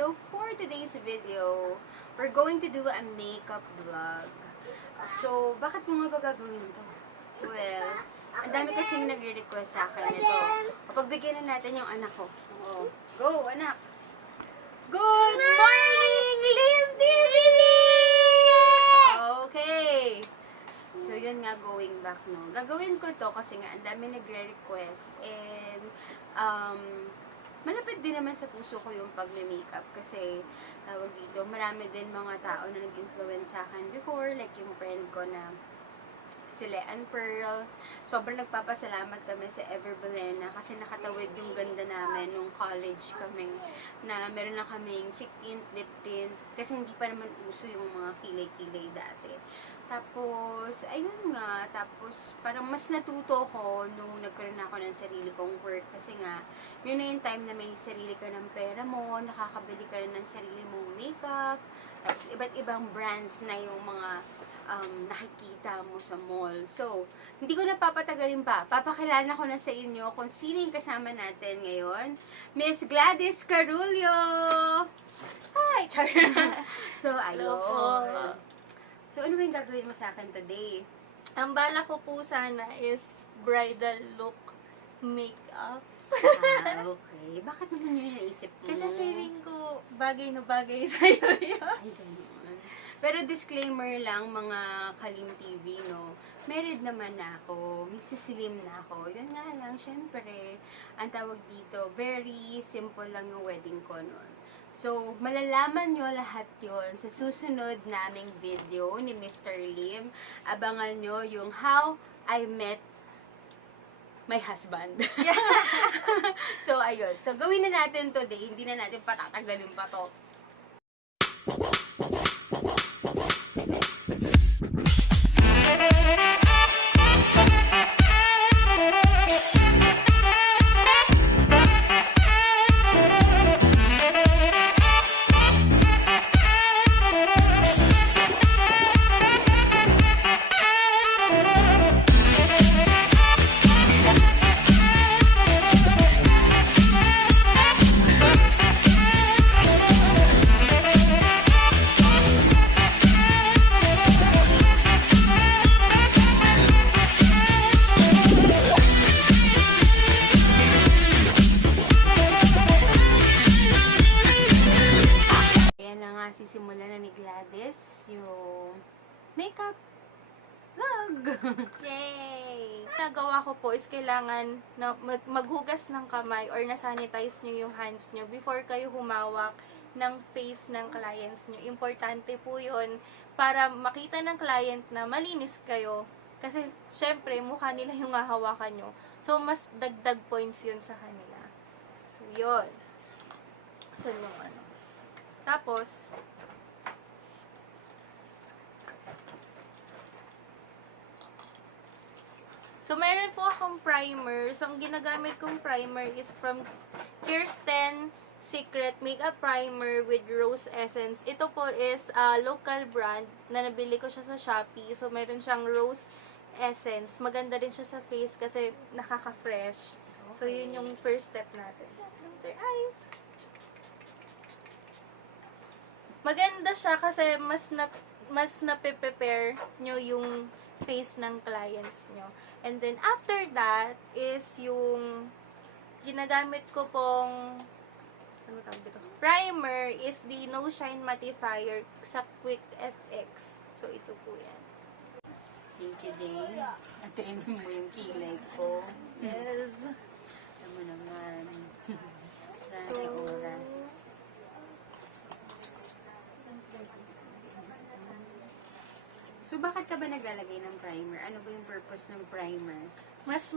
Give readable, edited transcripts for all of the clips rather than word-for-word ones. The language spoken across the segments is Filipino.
So, for today's video, we're going to do a makeup vlog. So, bakit ko nga ba gagawin to? Well, ang dami kasing nagre-request sa akin ito. Pagbigyan na natin yung anak ko. Oo. Go, anak! Good morning, Lim TV! Okay. So, yun nga, going back, no. Gagawin ko to kasi nga, ang dami nagre-request. And, malapit din naman sa puso ko yung pag-makeup kasi tawag dito, marami din mga tao na nag-influence sa akin before, like yung friend ko na si Leanne Pearl. Sobrang nagpapasalamat kami sa Ever Belena kasi nakatawid yung ganda namin nung college kami na meron na kaming cheek tint, lip tint kasi hindi pa naman uso yung mga kilay-kilay dati. Tapos, ayun nga, tapos parang mas natuto ko nung nagkaroon ako ng sarili kong work kasi nga, yun na yung time na may sarili ka ng pera mo, nakakabili ka ng sarili mong makeup, tapos iba't ibang brands na yung mga nakikita mo sa mall. So, hindi ko na papatagalin pa. Papakilala ko na sa inyo kung sino yung kasama natin ngayon. Miss Gladys Carullo! Hi! So, ayun. So, ano ba yung gagawin mo sa akin today? Ang bala ko po sana is bridal look makeup. Okay. Bakit naman yun naisip mo? Kasi feeling ko bagay na bagay sa'yo yun. Ay, ganun. Pero disclaimer lang, mga Kalim TV, no? Married naman na ako. Magsislim na ako. Yun nga lang, syempre, ang tawag dito, very simple lang yung wedding ko noon. So, malalaman nyo lahat yon sa susunod naming video ni Mr. Lim. Abangan nyo yung How I Met My Husband. So, ayun. So, gawin na natin today. Hindi na natin patatagalin pa to. Sisimula na ni Gladys yung makeup vlog. Yay! Nagawa ko po is kailangan na maghugas ng kamay or na-sanitize nyo yung hands nyo before kayo humawak ng face ng clients nyo. Importante po yun para makita ng client na malinis kayo. Kasi, syempre, mukha nila yung hahawakan nyo. So, mas dagdag points yun sa kanila. So, yun. So, yung ano. Tapos, so, meron po akong primer. So, ang ginagamit kong primer is from Kirsten Secret Makeup Primer with Rose Essence. Ito po is local brand na nabili ko siya sa Shopee. So, meron siyang Rose Essence. Maganda din siya sa face kasi nakaka-fresh. So, yun yung first step natin. So, eyes. Maganda siya kasi mas na-prepare nyo yung face ng clients nyo. And then, after that, is yung ginagamit ko pong ano tawag dito? Primer is the No Shine Mattifier sa Quick FX. So, ito po yan. Thank you, Day. Natrinan mo yung kilay ko. Yes. Alam mo naman. So, oras. So, bakit ka ba naglalagay ng primer? Ano ba yung purpose ng primer? mas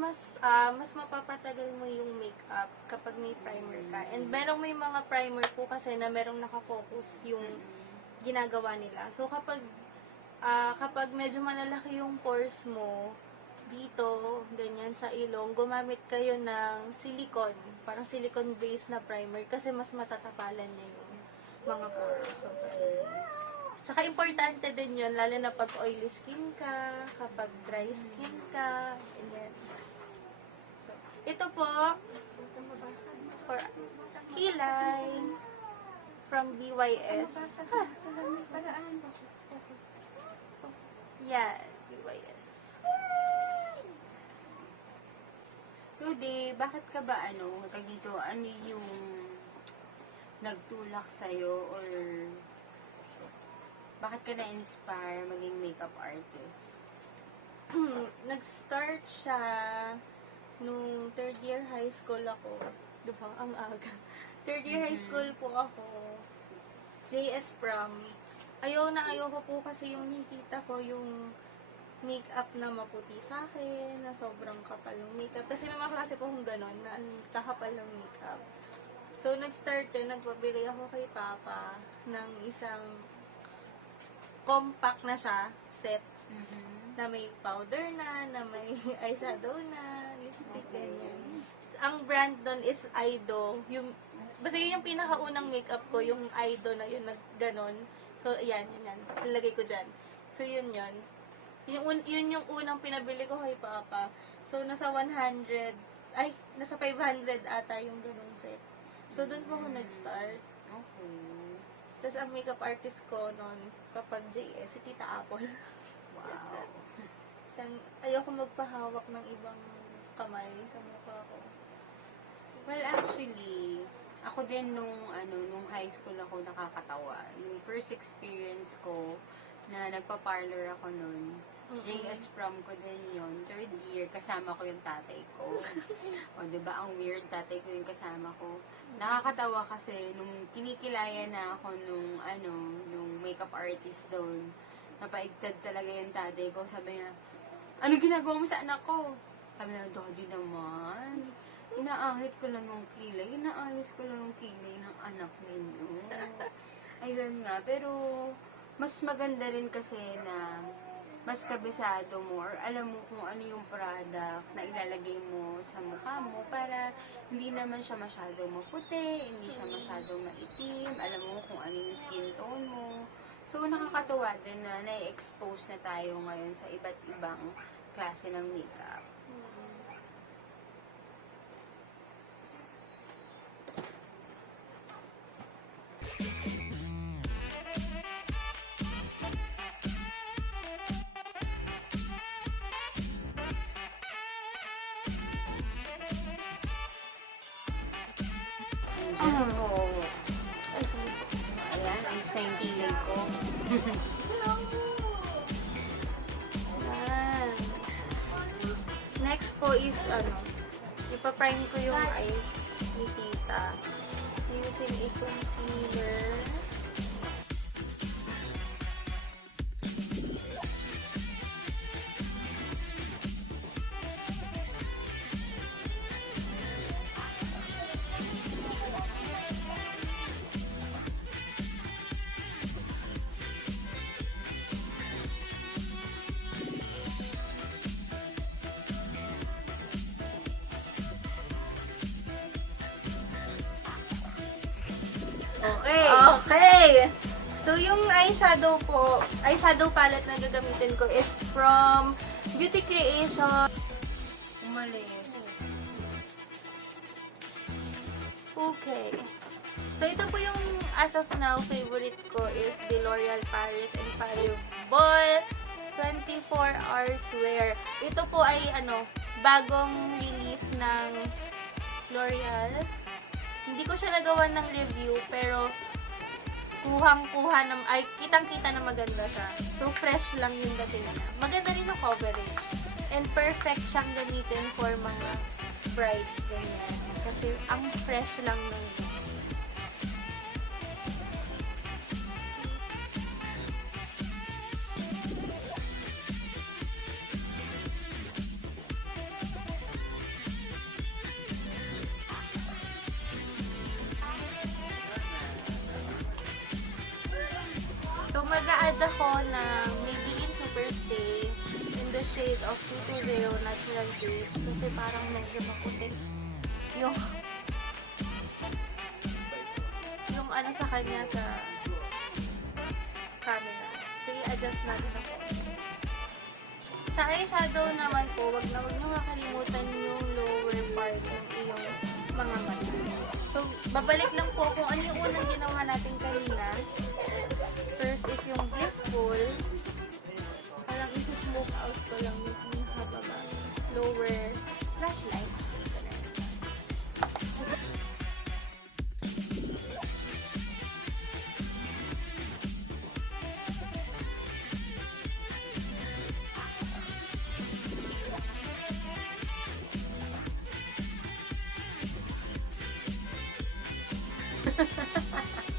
mapapatagal mo yung makeup kapag may primer ka. And may mga primer po kasi na merong nakafocus yung ginagawa nila. So, kapag medyo malalaki yung pores mo, dito, ganyan, sa ilong, gumamit kayo ng silicone. Parang silicone base na primer kasi mas matatapalan niya yung mga pores. So, saka importante din yun, lalo na pag oily skin ka, kapag dry skin ka, ganyan. So, ito po, for kilay, from BYS. Yeah, BYS. So, bakit ka ba, dito, ano yung nagtulak sa'yo or bakit ka na-inspire maging makeup artist? Nag-start siya nung third year high school ako. Diba? Ang aga. Third year high school po ako. JS prom. Ayaw ko po kasi yung nakikita ko yung makeup na maputi sa akin, na sobrang kapal yung makeup. Kasi may mga klase po kung gano'n, na ang kakapal ng makeup. So, nag-start yun, nagpabili ako kay Papa ng isang compact na siya, set, na may powder na may eyeshadow na, lipstick, ganyan. Ang brand doon is Aido. Basta yun yung pinakaunang makeup ko, yung Aido na yun, na gano'n. So, yan. Nilagay ko dyan. So, yun. Yun yung unang pinabili ko kay Papa. So, nasa 500 ata yung ganung set. So, doon po ako nag-start. Okay. Tapos, ang makeup artist ko noon, kapag JS, si Tita Apple. Wow. Ayoko magpahawak ng ibang kamay sa mukha ko. Well, actually, ako din nung high school ako nakakatawa. Yung first experience ko na nagpa-parlor ako nun, JS prom ko din yun. Third year, kasama ko yung tatay ko. O, diba? Ang weird, tatay ko yung kasama ko. Nakakatawa kasi nung kinikilaya na ako nung makeup artist doon, napaigtad talaga yung tatay ko. Sabi niya, ano ginagawa mo sa anak ko? Sabi niya, Daddy naman, inaahit ko lang yung kilay. Inaayos ko lang yung kilay ng anak ninyo. Ayun nga. Pero, mas maganda rin kasi na mas kabisado mo or alam mo kung ano yung product na ilalagay mo sa mukha mo para hindi naman siya masyadong maputi, hindi siya masyadong maitim, alam mo kung ano yung skin tone mo. So, nakakatuwa din na na-expose na tayo ngayon sa iba't ibang klase ng makeup. Ayan, ang gusto yung kilay ko. Yan. Next po is, ipaprime ko yung eyes ni Tita using a concealer. Okay. So, yung eyeshadow palette na gagamitin ko is from Beauty Creation. Umalis. Okay. So, ito po yung, as of now, favorite ko is the L'Oreal Paris Infallible 24 Hours Wear. Ito po ay, bagong release ng L'Oreal. Hindi ko siya nagawa ng review, pero kitang-kita na maganda siya. So, fresh lang yung dating niya. Maganda rin yung coverage. And perfect siyang gamitin for mga brides, ganyan. Kasi, ang fresh lang nun. So, mag-a-add ako ng Maybelline Superstay in the shade of Tutu Veo Natural Beige kasi parang medyo maputi yung sa kanya sa camera. So, i-adjust natin ako. Sa eyeshadow naman po, wag niyo makalimutan yung lower part ng iyong mga mata. So, babalik lang po kung ano yung unang ginawa natin kanina. First is yung blissful. Parang isa-smoke out ko lang yung pinakababa. Lower flashlight.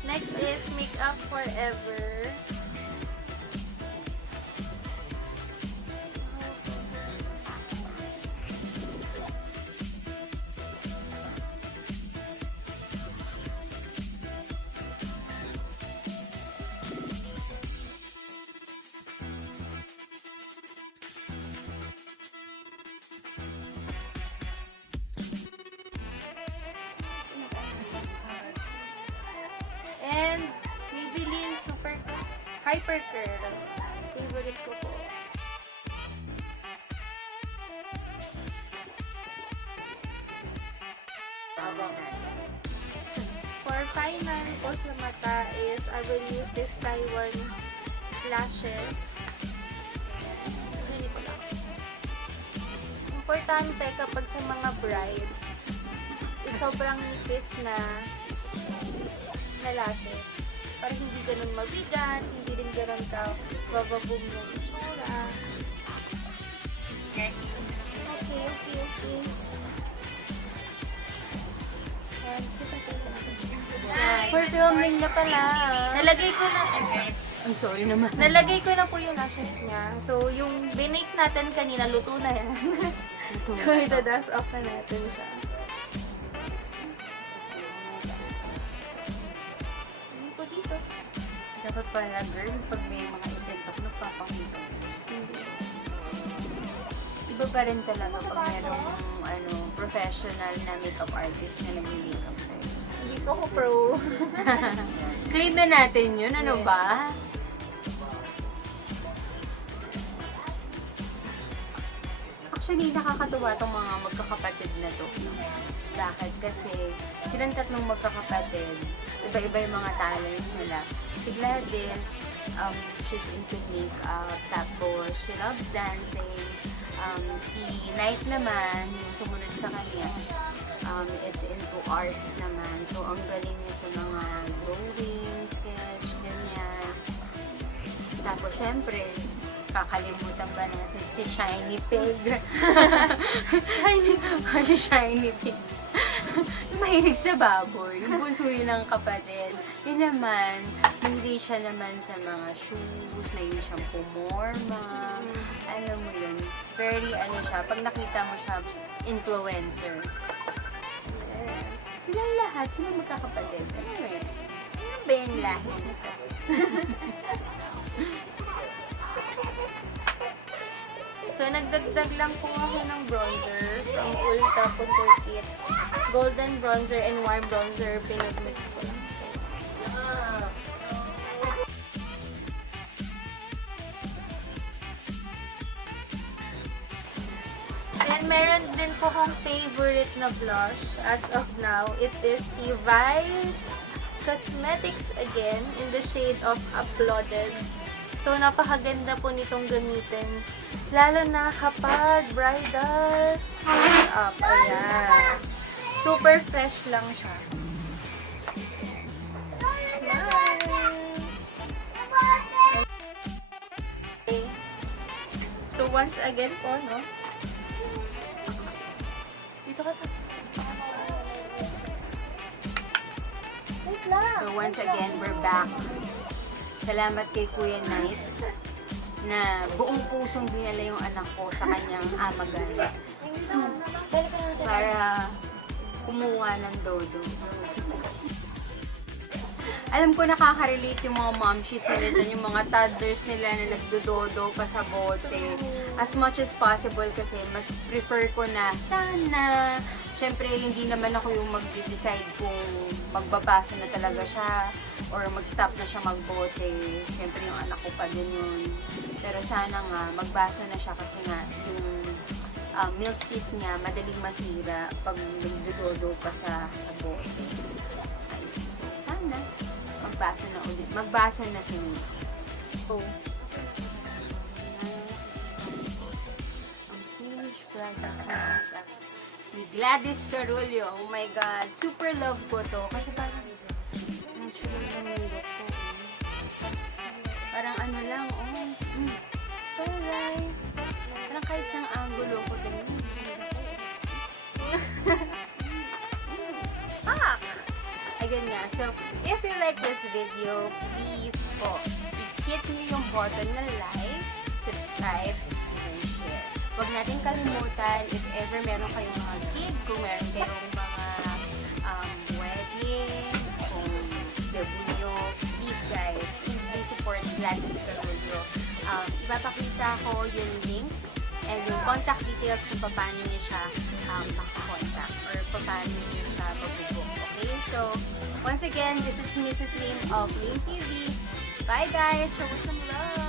Next is Makeup Forever. And Maybelline Super Hyper Curl. Favorite ko po. For final po sa mata is I will use this Taiwan lashes. Ganito lang. Importante kapag sa mga bride, is sobrang nipis na lashes. Para hindi ganun mabigat, hindi rin ganun ka bababog yung itsura. Okay. For filming na pala. Nalagay ko na, Ay, sorry naman. nalagay ko na po yung lashes niya. So, yung binake natin kanina, luto na yan. So, ita-dust off na natin siya. Dito. Dapat pala, girl, pag may mga event ako, nagpapakita ko. Iba pa rin talaga pag merong professional na makeup artist na nag-makeup sa'yo. Hindi po ako pro. Claim na natin yun, ano Yeah. ba? Actually, nakakatuwa tong mga magkakapatid na to. Bakit? Kasi silang tatlong magkakapatid, iba-iba yung mga talents nila. Si Gladys, she's into makeup, tapos she loves dancing. Si Knight naman, yung sumunod sa kanya, is into arts naman. So, ang galing niya sa mga drawing, sketch, ganyan. Tapos, syempre, kakalimutan ba natin si Shiny Pig? Shiny Pig. Mahilig sa baboy. Yung bunsuri ng kapatid. Yun naman, hindi siya naman sa mga shoes, mahilig siyang pumorma. Alam mo yun, very siya, pag nakita mo siya, influencer. Silang lahat, silang magkakapatid. Ano yun? Ano ba yung lahi nito? So, nagdagdag lang po ako ng bronzer from Ulta Photo Kit. Golden bronzer and warm bronzer, pinag-mix ko lang. And meron din po akong favorite na blush as of now. It is the Vice Cosmetics again in the shade of Uploaded. So, napakaganda po nitong gamitin. Lalo na kapag bridal up. Ayan. Super fresh lang siya. Smile! Okay. So, once again po, no? Dito ka ta. Wait lang. So once again, we're back. Salamat kay Kuya Knight na buong pusong dinala yung anak ko sa kanyang amagay para kumuha ng dodo. Alam ko nakaka-relate yung mga momshies nila dyan, yung mga toddlers nila na nagdododo pa sa bote. As much as possible kasi mas prefer ko na sana, syempre hindi naman ako yung mag-decide kung magbabaso na talaga siya or mag-stop na siya magbote. Syempre yung anak ko pa din yun. Pero sana nga, magbaso na siya kasi nga yung milk teeth niya madaling masira pag nagdododo pa sa bote. magbaso na si Mika. Oh. Ang finish product ni Gladys Carullo. Oh my God. Super love ko to. Kasi parang natural lang yung look ko. Parang ano lang, Alright. Parang kahit sang angulo ko din. Ayun nga. So, if you like this video, please po, i-hit niyo yung button na like, subscribe, and share. Huwag natin kalimutan, if ever meron kayong mga gig, kung meron kayong mga wedding, kung debut nyo, please guys, please do support Gladys Carullo. Ipapakita ko yung link and yung contact details kung paano nyo siya makakontact or paano nyo siya pag-book. Okay? So, once again, this is Mrs. Lim of Lim TV. Bye guys! Show some love!